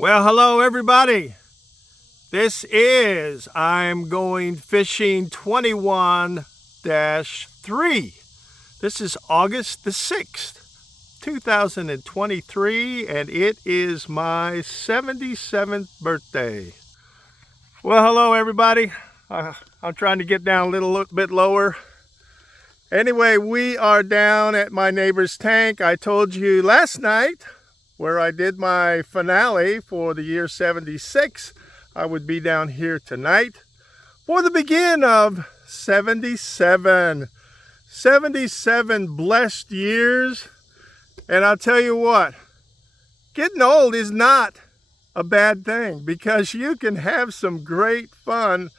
Well, hello everybody. This is I'm Going Fishing 21-3. This is August the 6th, 2023, and it is my 77th birthday. Well, hello everybody. I'm trying to get down a little bit lower. Anyway, we are down at my neighbor's tank. I told you last night, where I did my finale for the year 76, I would be down here tonight for the begin of 77. 77 blessed years. And I'll tell you what, getting old is not a bad thing, because you can have some great fun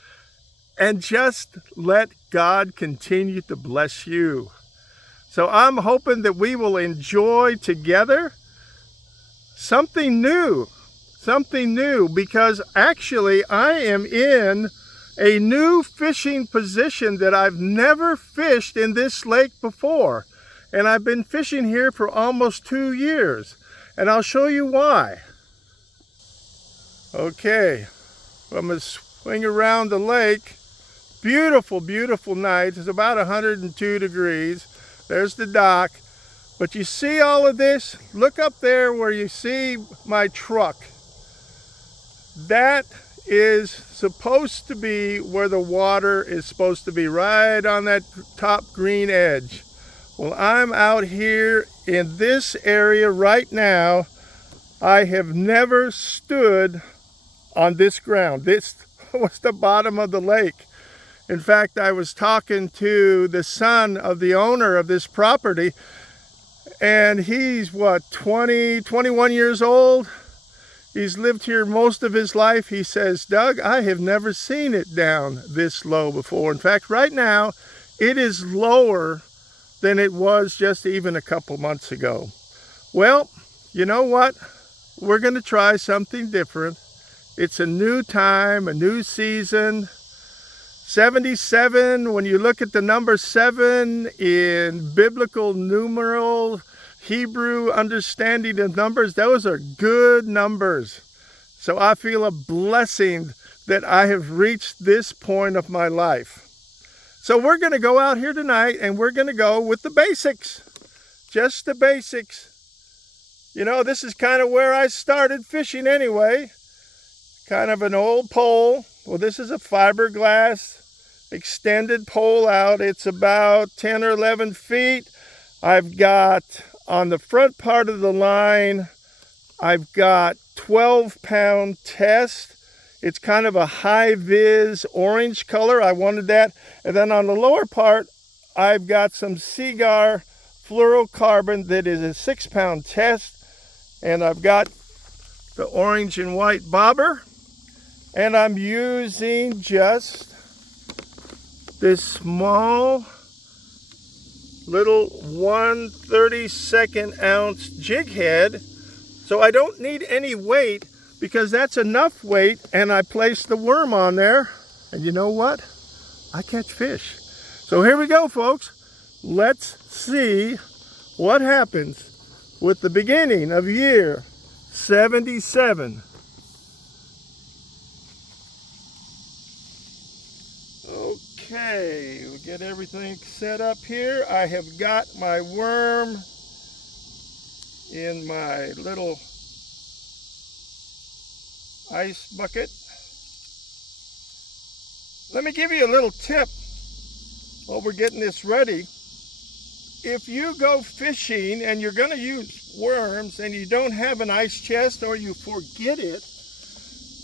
and just let God continue to bless you. So I'm hoping that we will enjoy together something new, because actually I am in a new fishing position that I've never fished in this lake before. And I've been fishing here for almost 2 years, and I'll show you why. Okay, I'm gonna swing around the lake. Beautiful, beautiful night. It's about 102 degrees. There's the dock. But you see all of this? Look up there where you see my truck. That is supposed to be where the water is supposed to be, right on that top green edge. Well, I'm out here in this area right now. I have never stood on this ground. This was the bottom of the lake. In fact, I was talking to the son of the owner of this property, and he's what, 21 years old? He's lived here most of his life. He says, Doug, I have never seen it down this low before. In fact, right now, it is lower than it was just even a couple months ago. Well, you know what? We're going to try something different. It's a new time, a new season. 77, when you look at the number 7 in biblical numeral, Hebrew understanding of numbers, those are good numbers. So I feel a blessing that I have reached this point of my life. So we're going to go out here tonight, and we're going to go with the basics. Just the basics. You know, this is kind of where I started fishing anyway. Kind of an old pole. Well, this is a fiberglass extended pole out. It's about 10 or 11 feet. I've got, on the front part of the line, I've got 12-pound test. It's kind of a high-vis orange color. I wanted that. And then on the lower part, I've got some Seagar fluorocarbon that is a 6-pound test. And I've got the orange and white bobber. And I'm using just this small little 1/32 ounce jig head. So I don't need any weight, because that's enough weight, and I place the worm on there, and you know what? I catch fish. So here we go, folks. Let's see what happens with the beginning of year 77. Okay, we'll get everything set up here. I have got my worm in my little ice bucket. Let me give you a little tip while we're getting this ready. If you go fishing and you're going to use worms and you don't have an ice chest, or you forget it,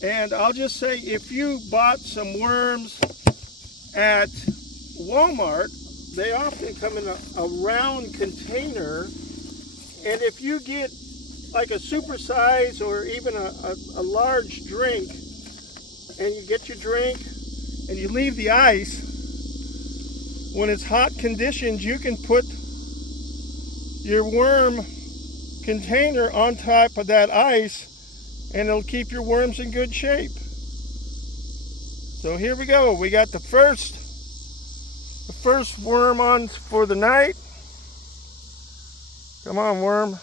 and I'll just say, if you bought some worms at Walmart, they often come in a round container, and if you get like a super size or even a large drink, and you get your drink and you leave the ice, when it's hot conditions, you can put your worm container on top of that ice, and it'll keep your worms in good shape. So here we go. We got the first worm on for the night. Come on, worm.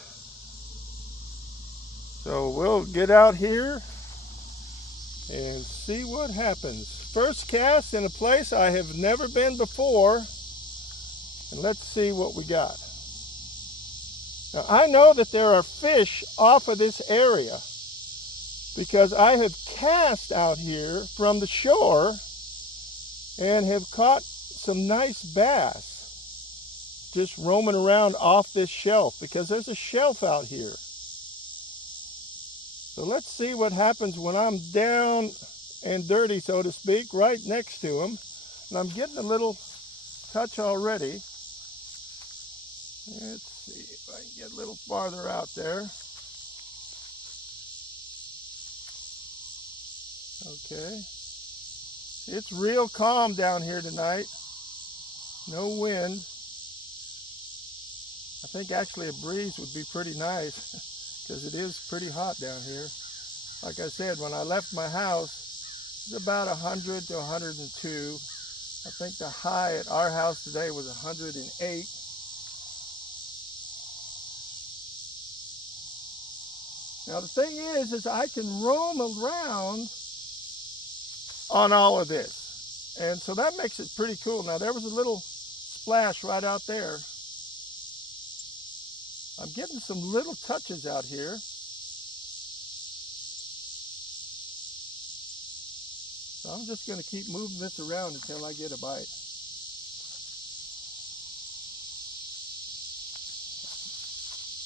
So we'll get out here and see what happens. First cast in a place I have never been before, and let's see what we got. Now I know that there are fish off of this area because I have cast out here from the shore and have caught some nice bass just roaming around off this shelf, because there's a shelf out here. So let's see what happens when I'm down and dirty, so to speak, right next to them. And I'm getting a little touch already. Let's see if I can get a little farther out there. Okay. It's real calm down here tonight. No wind. I think actually a breeze would be pretty nice because it is pretty hot down here. Like I said, when I left my house, it was about 100 to 102. I think the high at our house today was 108. Now the thing is I can roam around on all of this. And so that makes it pretty cool. Now there was a little splash right out there. I'm getting some little touches out here. So I'm just going to keep moving this around until I get a bite.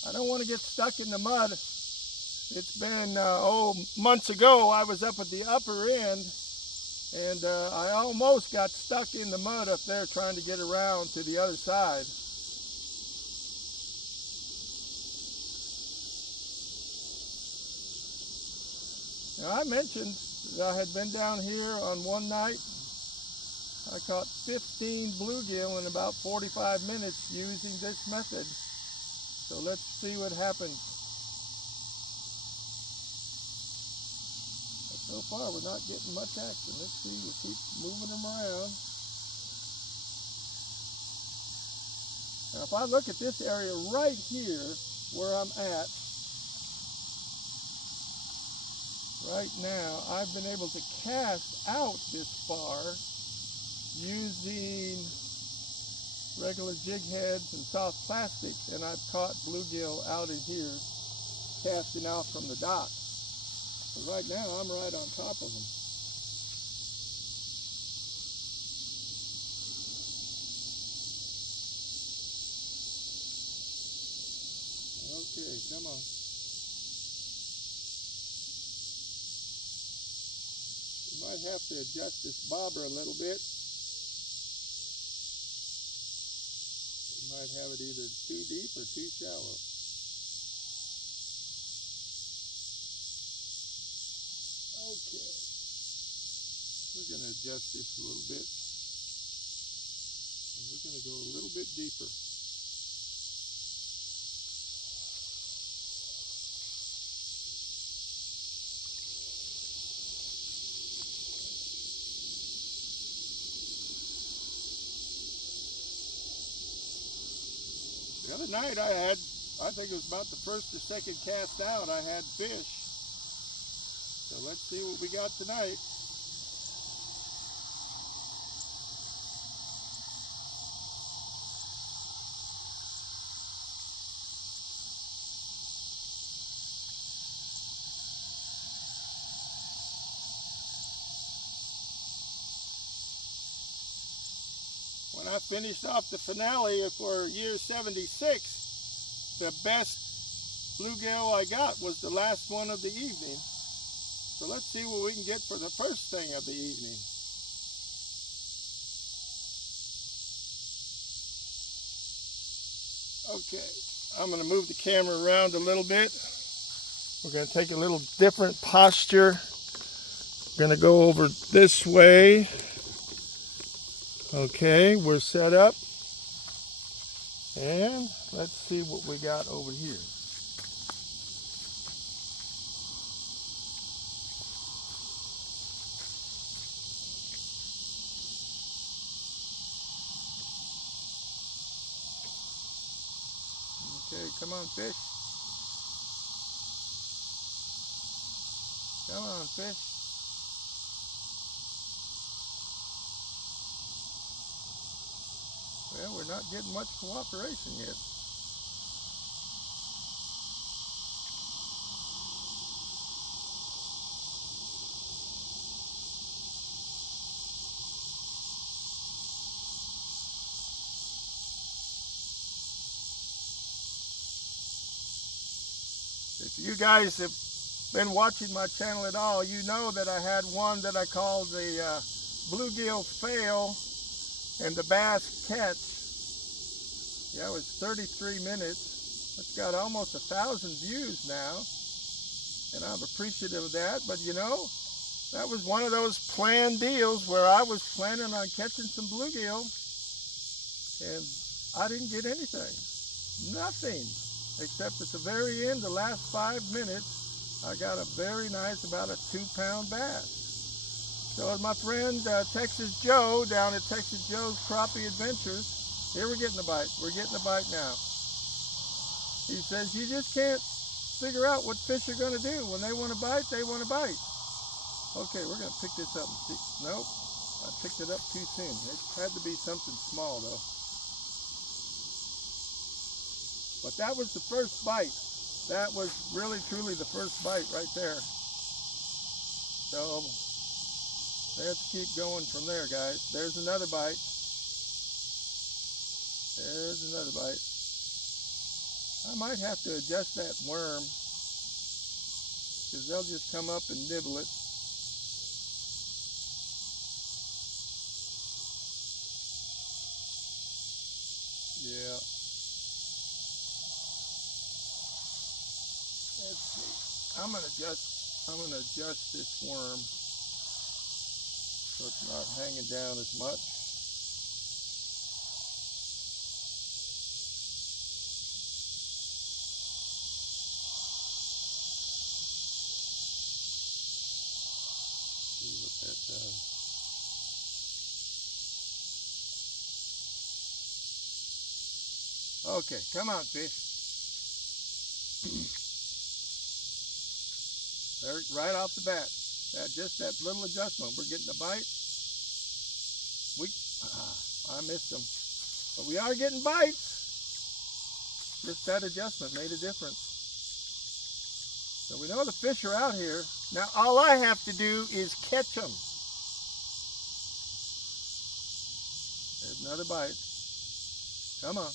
I don't want to get stuck in the mud. It's been, months ago I was up at the upper end, and I almost got stuck in the mud up there trying to get around to the other side. Now I mentioned that I had been down here on one night. I caught 15 bluegill in about 45 minutes using this method. So let's see what happens. But so far we're not getting much action. Let's see, we'll keep moving them around. Now if I look at this area right here where I'm at, right now, I've been able to cast out this far using regular jig heads and soft plastics, and I've caught bluegill out in here casting out from the dock. But right now, I'm right on top of them. Okay, come on. Might have to adjust this bobber a little bit. We might have it either too deep or too shallow. Okay. We're going to adjust this a little bit. And we're going to go a little bit deeper. The other night I think it was about the first or second cast out, I had fish. So let's see what we got tonight. When I finished off the finale for year 76, the best bluegill I got was the last one of the evening. So let's see what we can get for the first thing of the evening. Okay, I'm going to move the camera around a little bit. We're going to take a little different posture. We're going to go over this way. Okay, we're set up. And let's see what we got over here. Okay, come on, fish. Come on, fish. Well, we're not getting much cooperation yet. If you guys have been watching my channel at all, you know that I had one that I called the bluegill fail and the bass catch. Yeah, it was 33 minutes. It's got almost 1,000 views now, and I'm appreciative of that. But you know, that was one of those planned deals where I was planning on catching some bluegill, and I didn't get anything. Nothing. Except at the very end, the last 5 minutes, I got a very nice, about a 2-pound bass. So as my friend Texas Joe down at Texas Joe's Crappie Adventures, here we're getting a bite. We're getting a bite now. He says you just can't figure out what fish are going to do. When they want to bite, they want to bite. Okay, we're going to pick this up and see. Nope, I picked it up too soon. It had to be something small though. But that was the first bite. That was really truly the first bite right there. So let's keep going from there, guys. There's another bite. There's another bite. I might have to adjust that worm because they'll just come up and nibble it. Yeah. Let's see. I'm gonna adjust this worm so it's not hanging down as much. See what that does. Okay, come on, fish. There, right off the bat, just that little adjustment. We're getting a bite. I missed them, but we are getting bites. Just that adjustment made a difference. So we know the fish are out here. Now all I have to do is catch them. There's another bite. Come on.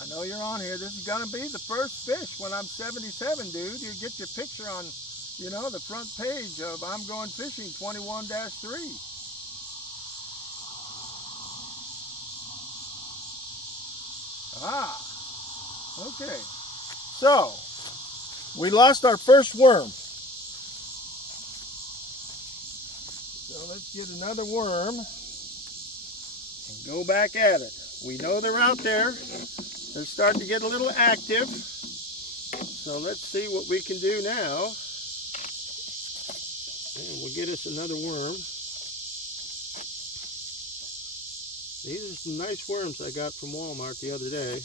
I know you're on here. This is going to be the first fish when I'm 77, dude. You get your picture on, you know, the front page of I'm Going Fishing 21-3. Ah, okay. So, we lost our first worm. So let's get another worm and go back at it. We know they're out there. They're starting to get a little active. So let's see what we can do now. And we'll get us another worm. These are some nice worms I got from Walmart the other day.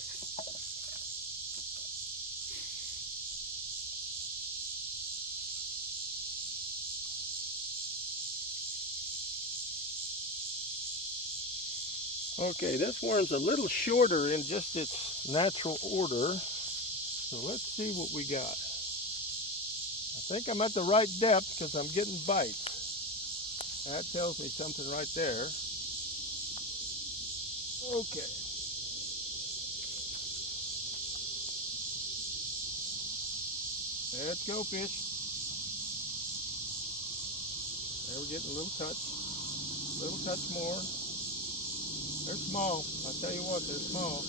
Okay, this worm's a little shorter in just its natural order. So let's see what we got. I think I'm at the right depth because I'm getting bites. That tells me something right there. Okay. Let's go, fish. There, we're getting a little touch more. They're small. I'll tell you what, they're small.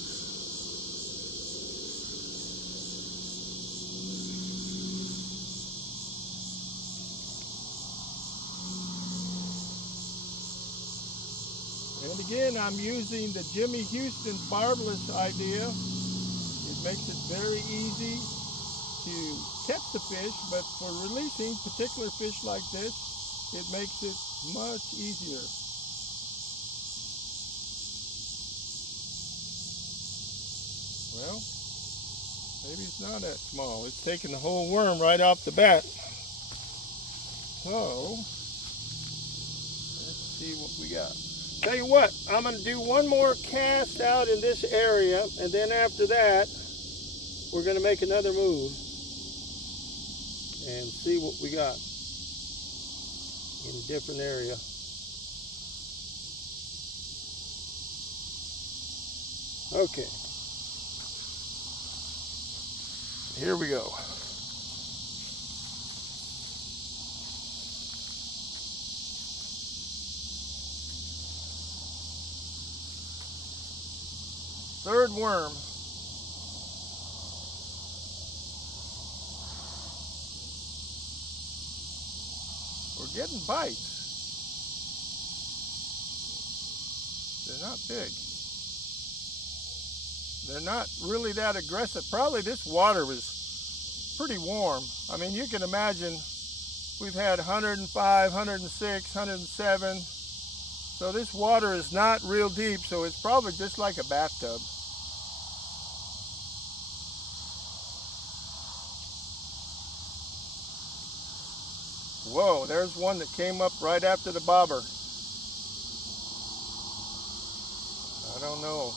And again, I'm using the Jimmy Houston barbless idea. It makes it very easy to catch the fish, but for releasing particular fish like this, it makes it much easier. Well, Maybe it's not that small. It's taking the whole worm right off the bat. So, let's see what we got. Tell you what, I'm going to do one more cast out in this area, and then after that, we're going to make another move and see what we got in a different area. Okay. Here we go. Third worm. We're getting bites. They're not big. They're not really that aggressive. Probably this water was pretty warm. I mean, you can imagine we've had 105, 106, 107. So this water is not real deep, so it's probably just like a bathtub. Whoa, there's one that came up right after the bobber. I don't know.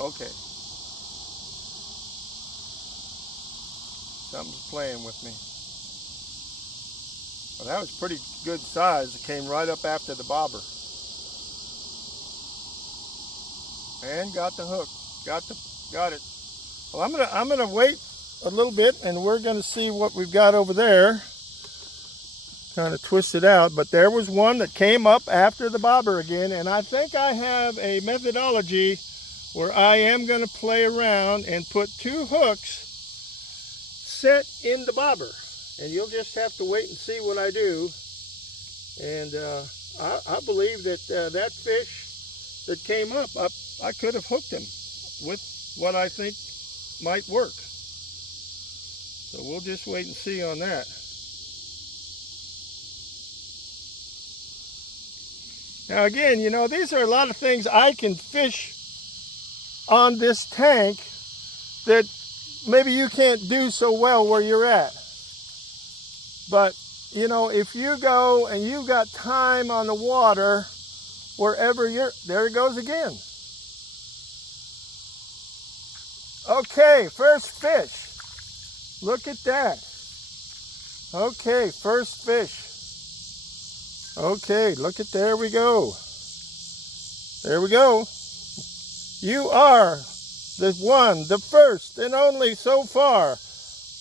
Okay. Something's playing with me. Well, that was pretty good size. It came right up after the bobber. And got the hook. Got it. Well, I'm gonna wait a little bit, and we're gonna see what we've got over there. Kind of twist it out, but there was one that came up after the bobber again, and I think I have a methodology where I am going to play around and put two hooks set in the bobber, and you'll just have to wait and see what I do. And I believe that that fish that came up, I could have hooked him with what I think might work. So we'll just wait and see on that. Now again, you know, these are a lot of things I can fish on this tank that maybe you can't do so well where you're at. But, you know, if you go and you've got time on the water, wherever you're, there it goes again. Okay, first fish. Look at that. Okay, first fish. Okay, look at, there we go. There we go. You are the first and only so far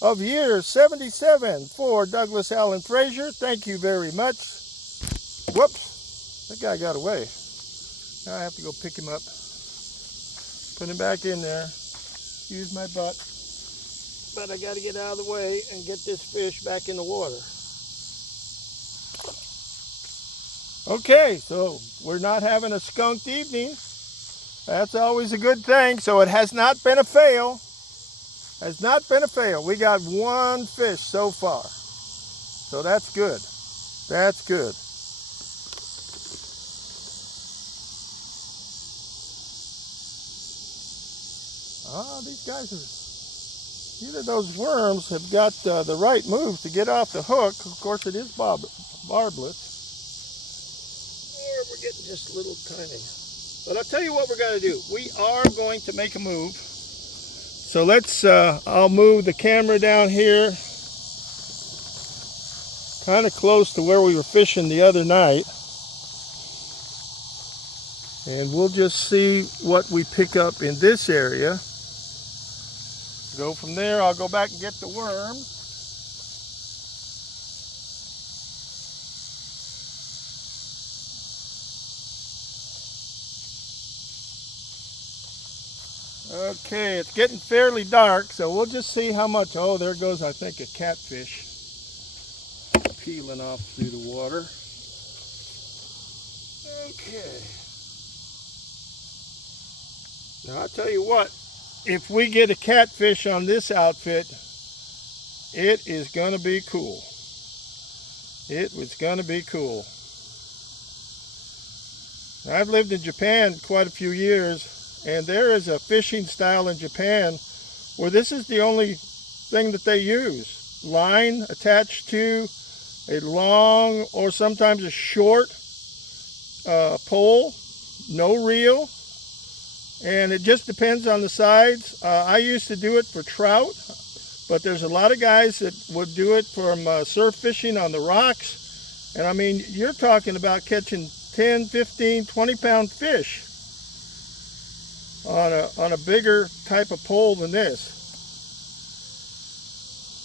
of year 77 for Douglas Allen Frazier. Thank you very much. Whoops, that guy got away. Now I have to go pick him up. Put him back in there. Use my butt. But I got to get out of the way and get this fish back in the water. Okay, so we're not having a skunked evening. That's always a good thing. So it has not been a fail. Has not been a fail. We got one fish so far. So that's good. That's good. These guys are, either those worms have got the right moves to get off the hook. Of course, it is barbless. Or we're getting just a little tiny. But I'll tell you what we're going to do. We are going to make a move. So let's, I'll move the camera down here, kind of close to where we were fishing the other night. And we'll just see what we pick up in this area. Go from there. I'll go back and get the worms. Okay, it's getting fairly dark, so we'll just see how much. Oh, there goes, I think, a catfish peeling off through the water. Okay. Now, I'll tell you what, if we get a catfish on this outfit, it is going to be cool. It was going to be cool. I've lived in Japan quite a few years, And there is a fishing style in Japan where this is the only thing that they use. Line attached to a long or sometimes a short pole, no reel, and it just depends on the size. I used to do it for trout, but there's a lot of guys that would do it from surf fishing on the rocks. And I mean, you're talking about catching 10, 15, 20-pound fish on a bigger type of pole than this.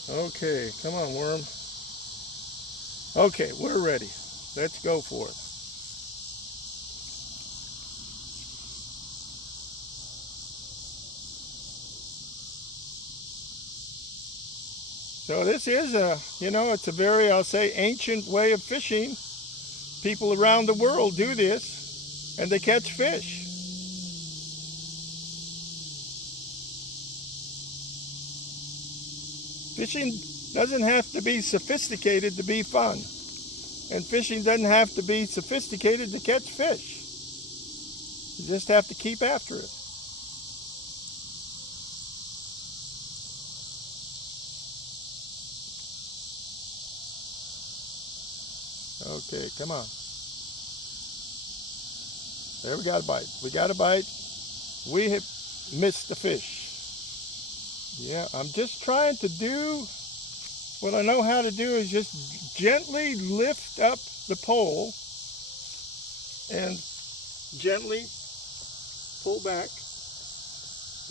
Okay, come on, worm. Okay, we're ready. Let's go for it. So this is it's a very, I'll say, ancient way of fishing. People around the world do this, and they catch fish. Fishing doesn't have to be sophisticated to be fun. And fishing doesn't have to be sophisticated to catch fish. You just have to keep after it. Okay, come on. There, we got a bite. We got a bite. We have missed the fish. Yeah, I'm just trying to do what I know how to do, is just gently lift up the pole and gently pull back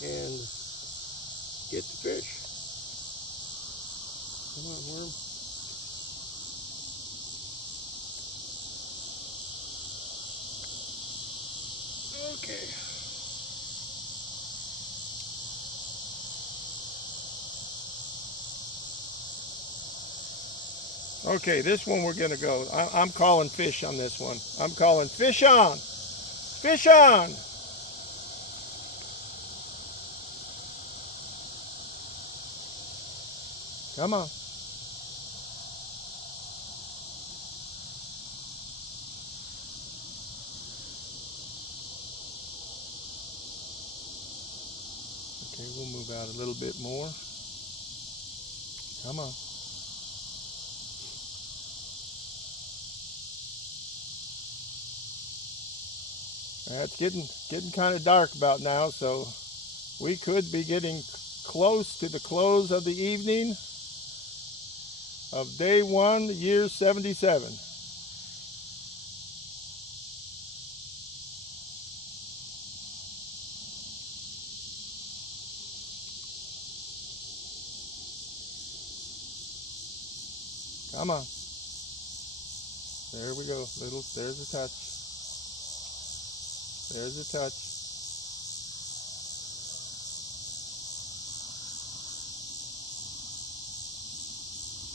and get the fish. Come on, worm. Okay. Okay, this one we're gonna go. I'm calling fish on this one. I'm calling fish on. Fish on. Come on. Okay, we'll move out a little bit more. Come on. It's getting kind of dark about now, so we could be getting close to the close of the evening of day 1, year 77. Come on. There we go. There's a touch. There's a touch.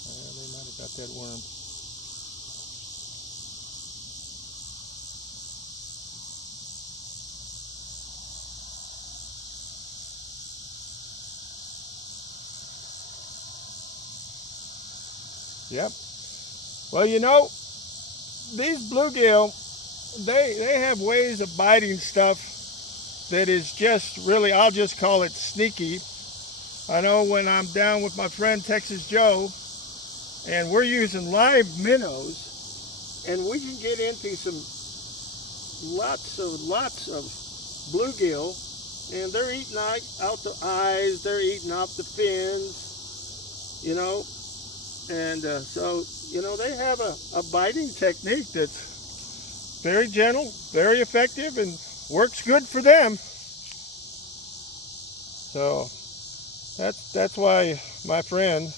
They might have got that worm. Yep. Well, these bluegill, they have ways of biting stuff that is just really, I'll just call it sneaky. I know when I'm down with my friend Texas Joe and we're using live minnows, and we can get into some lots of bluegill, and they're eating out the eyes, they're eating out the fins, and so they have a biting technique that's very gentle, very effective, and works good for them. So that's why my friend,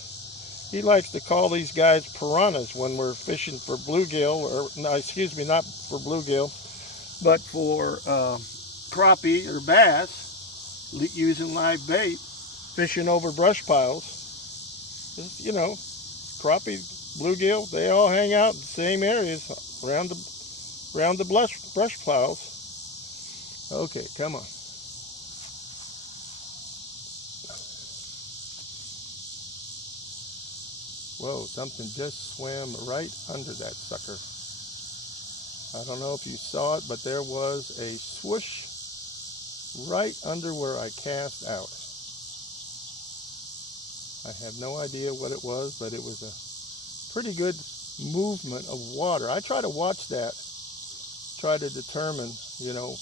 he likes to call these guys piranhas when we're fishing for bluegill, or no, excuse me, not for bluegill, but for crappie or bass, using live bait, fishing over brush piles. Crappie, bluegill, they all hang out in the same areas around the brush piles. Okay, come on. Whoa, something just swam right under that sucker. I don't know if you saw it, but there was a swoosh right under where I cast out. I have no idea what it was, but it was a pretty good movement of water. I try to watch that, try to determine, you know,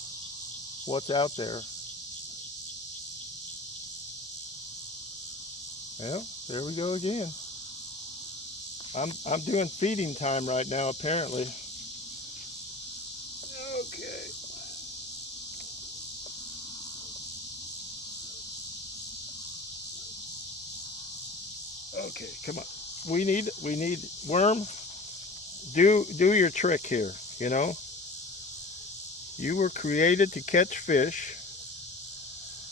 what's out there. Well, there we go again. I'm doing feeding time right now, apparently. Okay. Okay, come on. We need worm. Do your trick here, you know. You were created to catch fish.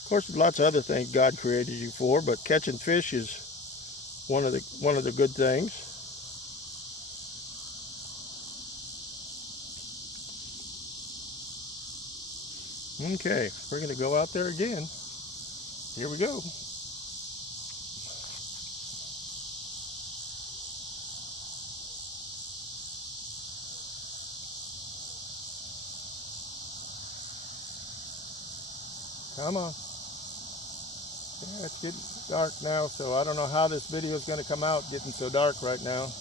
Of course, there's lots of other things God created you for, but catching fish is one of the good things. Okay, we're going to go out there again. Here we go. Come on. Yeah, it's getting dark now, so I don't know how this video is going to come out getting so dark right now.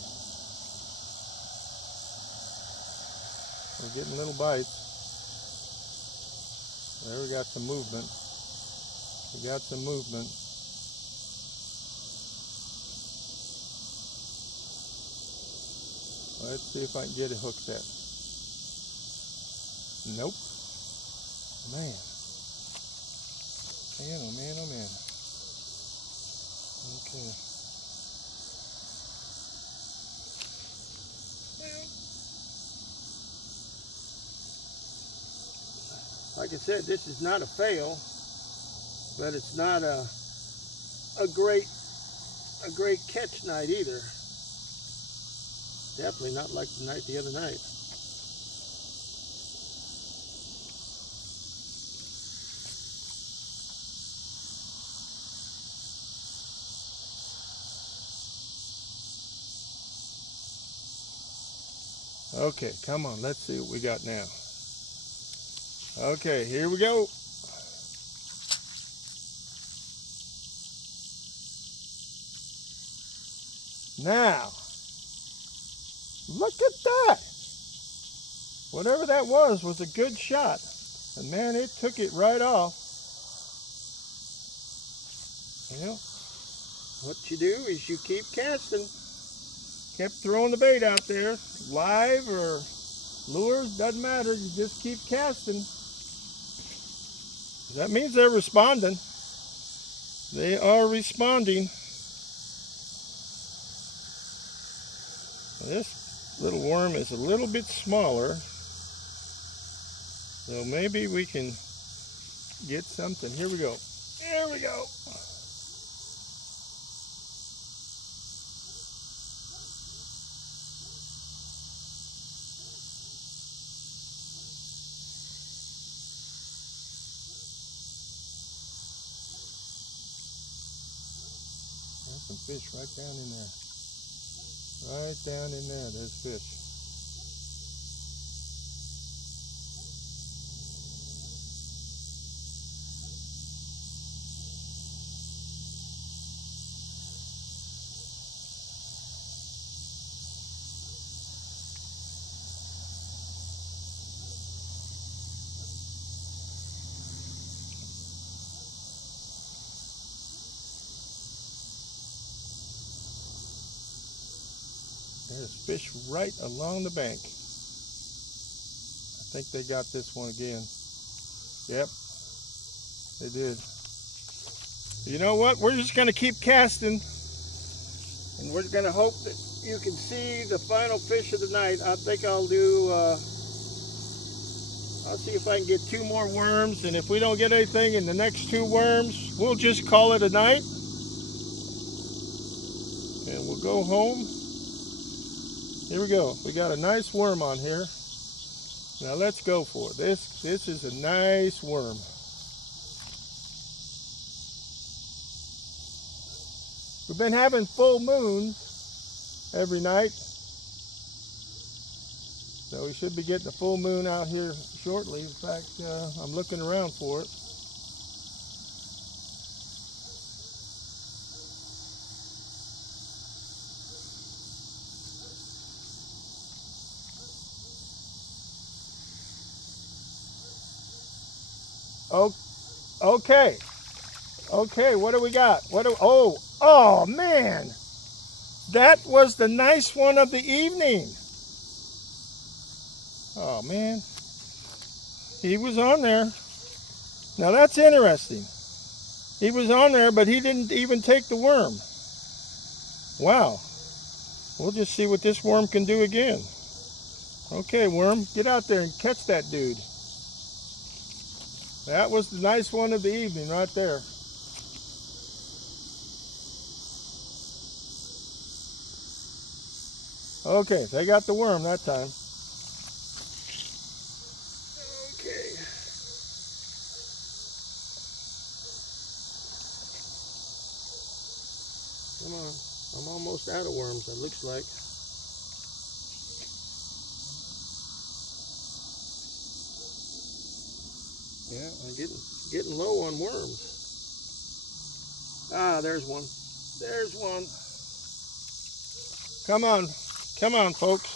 We're getting little bites. There, we got some movement. We got some movement. Let's see if I can get a hook set. Nope. Man. Man, oh man, oh man. Okay. Like I said, this is not a fail, but it's not a great catch night either. Definitely not like the night the other night. Okay, come on, let's see what we got now. Okay, here we go. Now, look at that. Whatever that was a good shot. And man, it took it right off. Well, what you do is you keep casting. Kept throwing the bait out there, live or lures, doesn't matter, you just keep casting. That means they're responding. They are responding. This little worm is a little bit smaller, so maybe we can get something. Here we go. Here we go. There's some fish right down in there. Right down in there, there's fish. There's fish right along the bank. I think they got this one again. Yep, they did. You know what? We're just going to keep casting. And we're going to hope that you can see the final fish of the night. I think I'll do, I'll see if I can get 2 more worms. And if we don't get anything in the next 2 worms, we'll just call it a night. And we'll go home. Here we go. We got a nice worm on here. Now let's go for it. This is a nice worm. We've been having full moons every night. So we should be getting a full moon out here shortly. In fact, I'm looking around for it. Oh, okay. Okay, what do we got? Oh man. That was the nice one of the evening. Oh man. He was on there. Now that's interesting. He was on there, but he didn't even take the worm. Wow. We'll just see what this worm can do again. Okay, worm, get out there and catch that dude. That was the nice one of the evening right there. Okay, they got the worm that time. Okay. Come on. I'm almost out of worms, it looks like. Yeah, I'm getting low on worms. Ah, there's one. There's one. Come on. Come on, folks.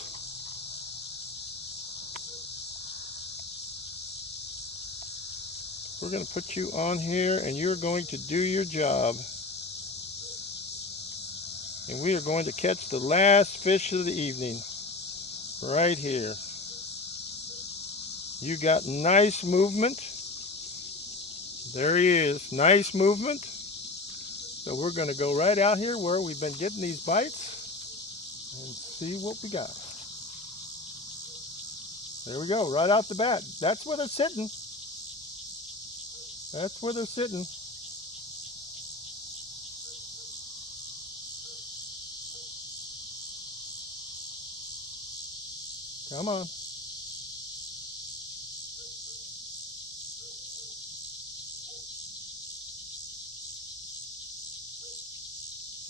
We're going to put you on here, and you're going to do your job. And we are going to catch the last fish of the evening right here. You got nice movement. There he is. Nice movement. So we're going to go right out here where we've been getting these bites and see what we got. There we go, right off the bat. That's where they're sitting. That's where they're sitting. Come on.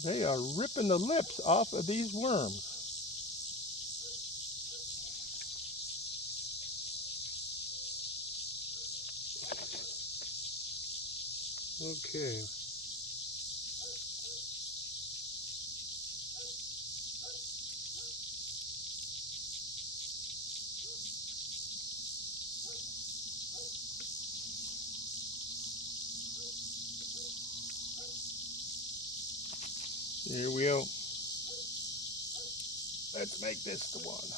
They are ripping the lips off of these worms. Okay. Here we go. Let's make this the one.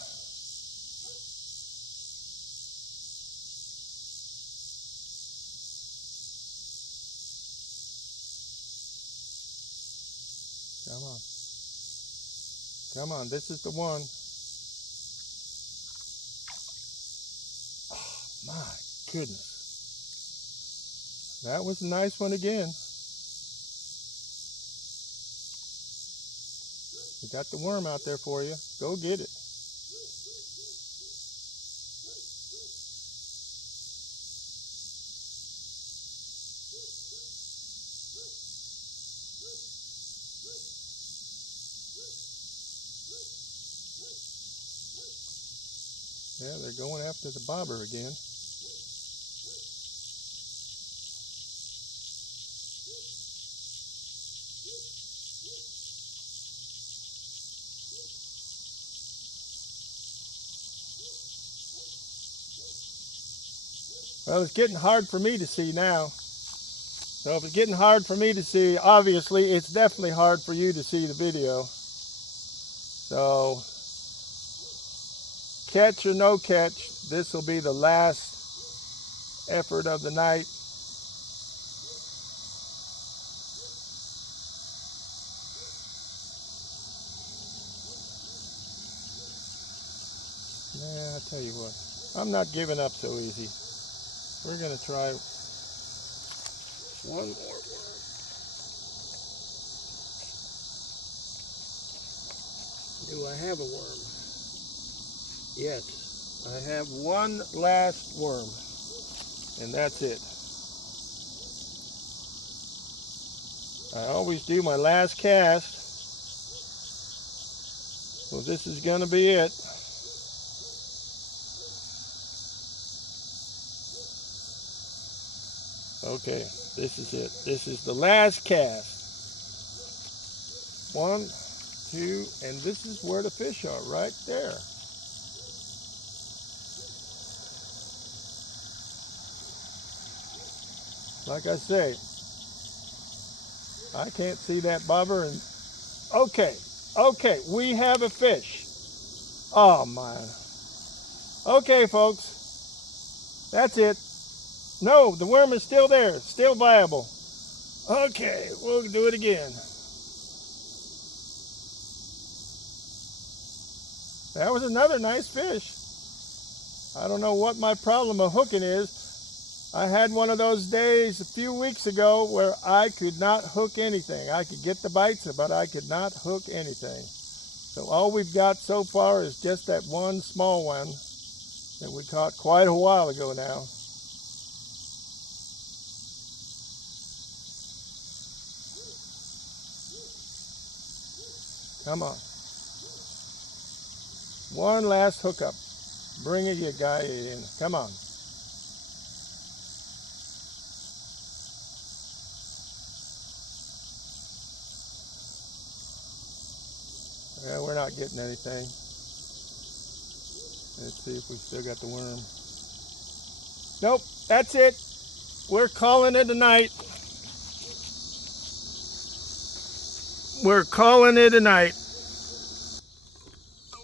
Come on. Come on, this is the one. Oh, my goodness. That was a nice one again. We got the worm out there for you. Go get it. Yeah, they're going after the bobber again. Well, it's getting hard for me to see now. So if it's getting hard for me to see, obviously it's definitely hard for you to see the video. So catch or no catch, this will be the last effort of the night. Yeah, I tell you what, I'm not giving up so easy. We're gonna try one more worm. Do I have a worm? Yes, I have one last worm, and that's it. I always do my last cast, so this is gonna be it. Okay, this is it. This is the last cast. 1, 2, and this is where the fish are, right there. Like I say, I can't see that bobber. And okay, we have a fish. Oh my. Okay, folks, that's it. No, the worm is still there, still viable. Okay, we'll do it again. That was another nice fish. I don't know what my problem of hooking is. I had one of those days a few weeks ago where I could not hook anything. I could get the bites, but I could not hook anything. So all we've got so far is just that one small one that we caught quite a while ago now. Come on. One last hookup. Bring it, you guy in. Come on. Yeah, we're not getting anything. Let's see if we still got the worm. Nope, that's it. We're calling it a night. We're calling it a night.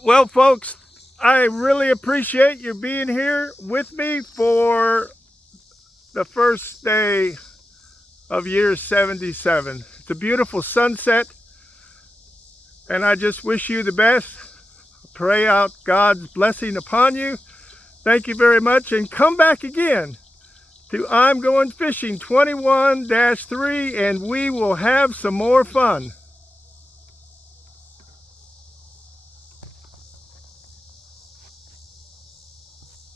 Well, folks, I really appreciate you being here with me for the first day of year 77. It's a beautiful sunset, and I just wish you the best. Pray out God's blessing upon you. Thank you very much, and come back again to I'm Going Fishing 21-3, and we will have some more fun.